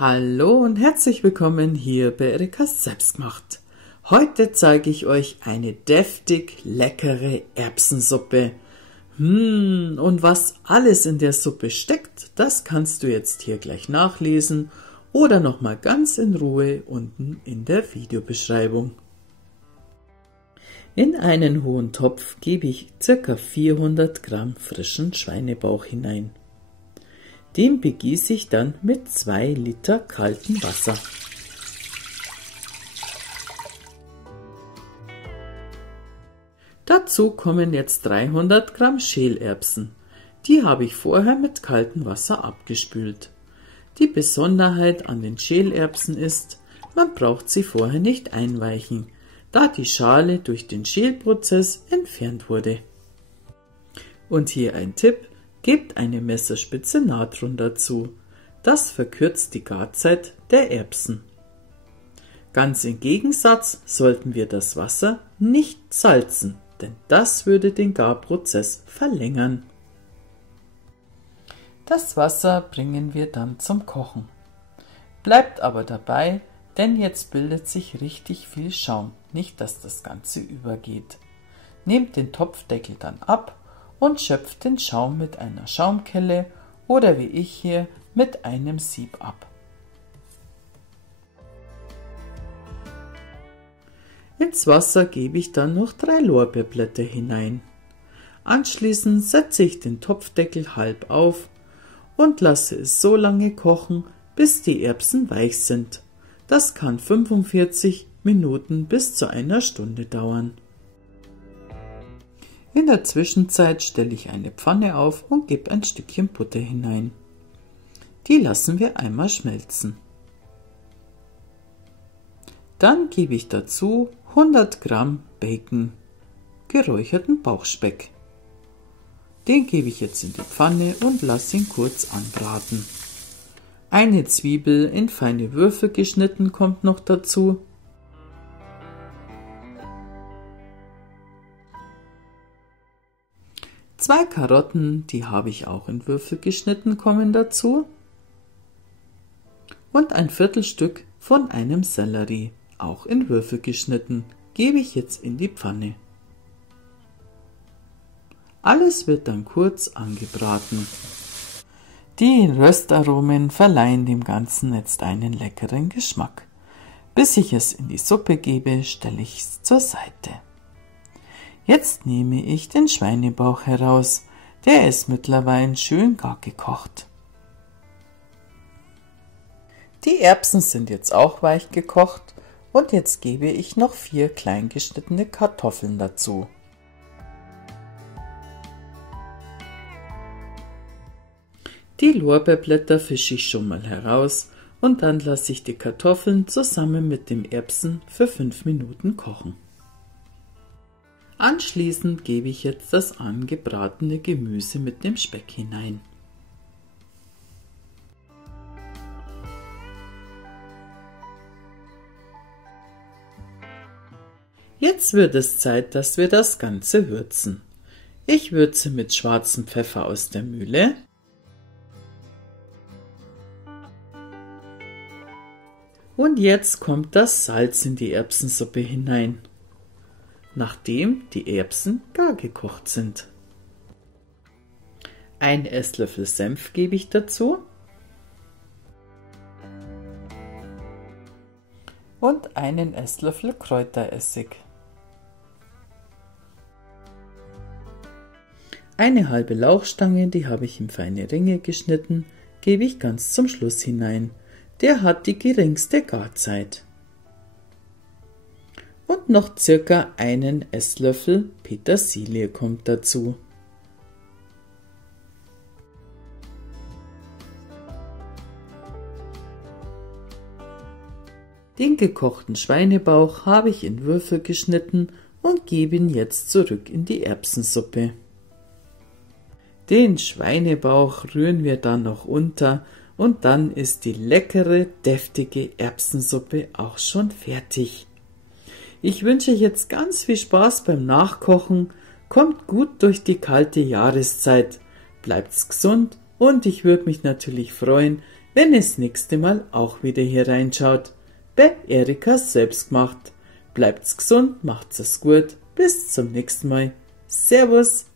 Hallo und herzlich willkommen hier bei Erikas Selbstgemacht. Heute zeige ich euch eine deftig leckere Erbsensuppe. Und was alles in der Suppe steckt, das kannst du jetzt hier gleich nachlesen oder nochmal ganz in Ruhe unten in der Videobeschreibung. In einen hohen Topf gebe ich ca. 400 Gramm frischen Schweinebauch hinein. Den begieße ich dann mit 2 Liter kaltem Wasser. Dazu kommen jetzt 300 Gramm Schälerbsen. Die habe ich vorher mit kaltem Wasser abgespült. Die Besonderheit an den Schälerbsen ist, man braucht sie vorher nicht einweichen, da die Schale durch den Schälprozess entfernt wurde. Und hier ein Tipp: Gebt eine Messerspitze Natron dazu. Das verkürzt die Garzeit der Erbsen. Ganz im Gegensatz sollten wir das Wasser nicht salzen, denn das würde den Garprozess verlängern. Das Wasser bringen wir dann zum Kochen. Bleibt aber dabei, denn jetzt bildet sich richtig viel Schaum, nicht dass das Ganze übergeht. Nehmt den Topfdeckel dann ab und schöpft den Schaum mit einer Schaumkelle oder wie ich hier mit einem Sieb ab. Ins Wasser gebe ich dann noch 3 Lorbeerblätter hinein. Anschließend setze ich den Topfdeckel halb auf und lasse es so lange kochen, bis die Erbsen weich sind. Das kann 45 Minuten bis zu einer Stunde dauern. In der Zwischenzeit stelle ich eine Pfanne auf und gebe ein Stückchen Butter hinein. Die lassen wir einmal schmelzen. Dann gebe ich dazu 100 Gramm Bacon, geräucherten Bauchspeck. Den gebe ich jetzt in die Pfanne und lasse ihn kurz anbraten. Eine Zwiebel in feine Würfel geschnitten kommt noch dazu. Zwei Karotten, die habe ich auch in Würfel geschnitten, kommen dazu. Und ein Viertelstück von einem Sellerie, auch in Würfel geschnitten, gebe ich jetzt in die Pfanne. Alles wird dann kurz angebraten. Die Röstaromen verleihen dem Ganzen jetzt einen leckeren Geschmack. Bis ich es in die Suppe gebe, stelle ich es zur Seite. Jetzt nehme ich den Schweinebauch heraus, der ist mittlerweile schön gar gekocht. Die Erbsen sind jetzt auch weich gekocht und jetzt gebe ich noch 4 klein geschnittene Kartoffeln dazu. Die Lorbeerblätter fische ich schon mal heraus und dann lasse ich die Kartoffeln zusammen mit dem Erbsen für 5 Minuten kochen. Anschließend gebe ich jetzt das angebratene Gemüse mit dem Speck hinein. Jetzt wird es Zeit, dass wir das Ganze würzen. Ich würze mit schwarzem Pfeffer aus der Mühle, und jetzt kommt das Salz in die Erbsensuppe hinein, nachdem die Erbsen gar gekocht sind. Ein Esslöffel Senf gebe ich dazu und einen Esslöffel Kräuteressig. Eine halbe Lauchstange, die habe ich in feine Ringe geschnitten, gebe ich ganz zum Schluss hinein. Der hat die geringste Garzeit. Und noch circa einen Esslöffel Petersilie kommt dazu. Den gekochten Schweinebauch habe ich in Würfel geschnitten und gebe ihn jetzt zurück in die Erbsensuppe. Den Schweinebauch rühren wir dann noch unter und dann ist die leckere, deftige Erbsensuppe auch schon fertig. Ich wünsche euch jetzt ganz viel Spaß beim Nachkochen, kommt gut durch die kalte Jahreszeit, bleibt's gesund und ich würde mich natürlich freuen, wenn ihr das nächste Mal auch wieder hier reinschaut. Bei Erikas Selbstgemacht. Bleibt's gesund, macht's es gut. Bis zum nächsten Mal. Servus.